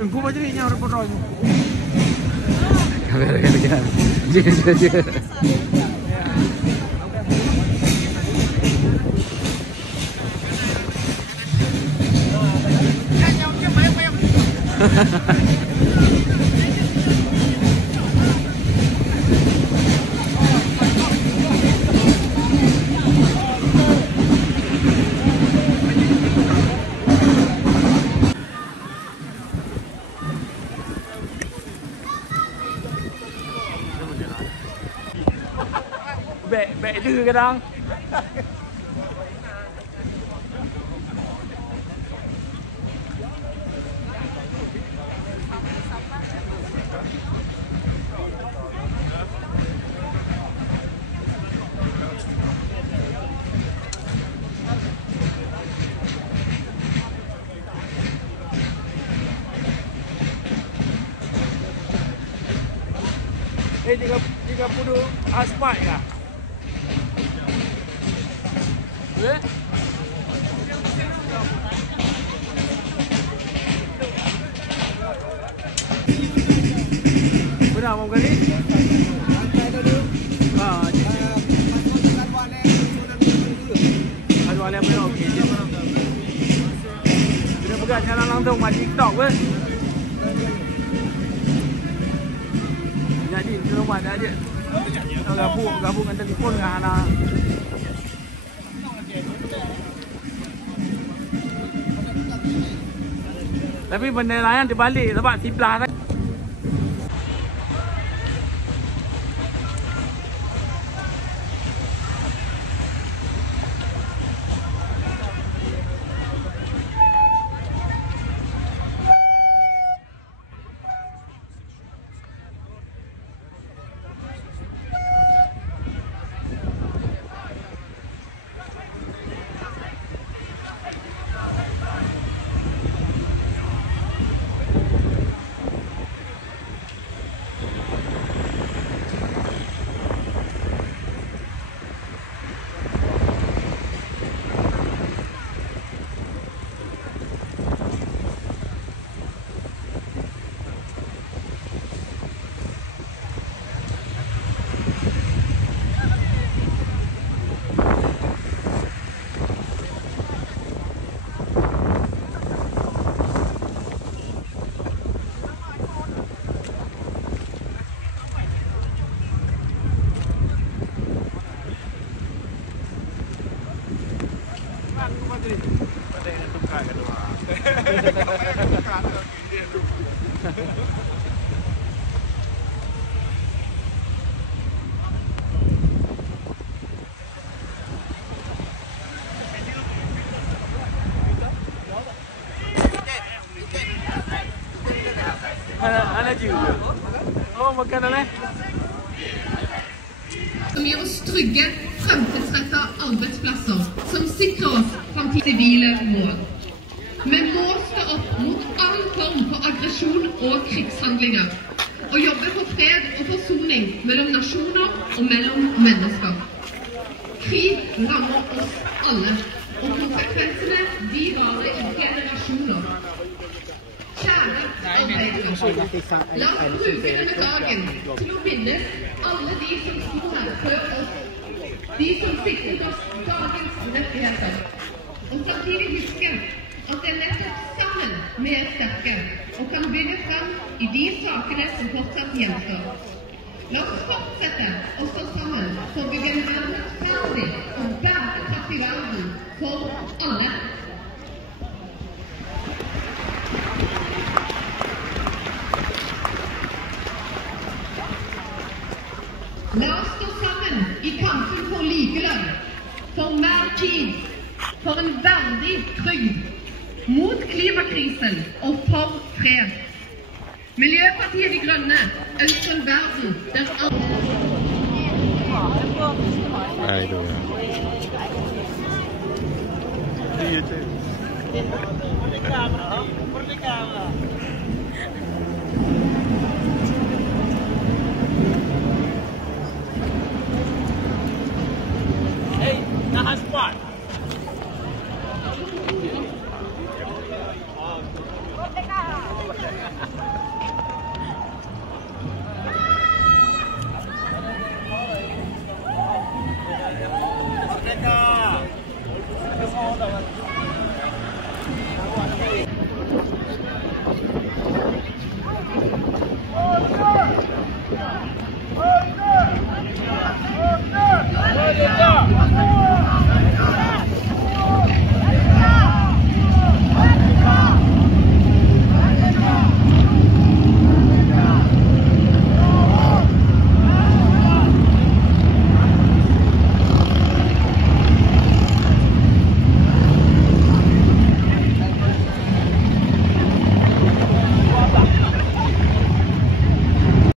Engkau macam ni yang repot roy. Kamera. Je. Bek je kadang. Jika pudu aspat kah? Benar mau kali? Aduh alih apa okey je. Kita pegang jalan langsung mat TikTok ke? Jadi di rumah dah aje. Gabung dengan telefon dengan anak. Tapi benda lain terbalik sebab sebelah tadi. Ada juga. Oh, makanan eh? Som gir oss trygge, fremtidsrettede arbeidsplasser som sikrer oss framtidige sivile mål. Vi må stå opp mot all form for aggresjon og krigshandlinger, og jobbe for fred og forsoning mellom nasjoner og mellom mennesker. Krig rammer oss alle, og konsekvensene de varer i generasjoner. Kjære arbeidere, la oss bruke denne dagen til å minnes alle de som sto her før oss, de som sikret oss dagens rettigheter, og samtidig huske at det er nettopp sammen vi er sterke og kan vinne frem i de sakene som fortsatt gjenstår. La oss fortsette å stå sammen for å bygge en mer rettferdig og bærekraftig verden for alle. La oss stå sammen i kampen for likelønn, for mer tid, for en verdig trygd, mot klimakrisen og for fred. Miljøpartiet De Grønne ønsker en verden der Aduh. Merdeka,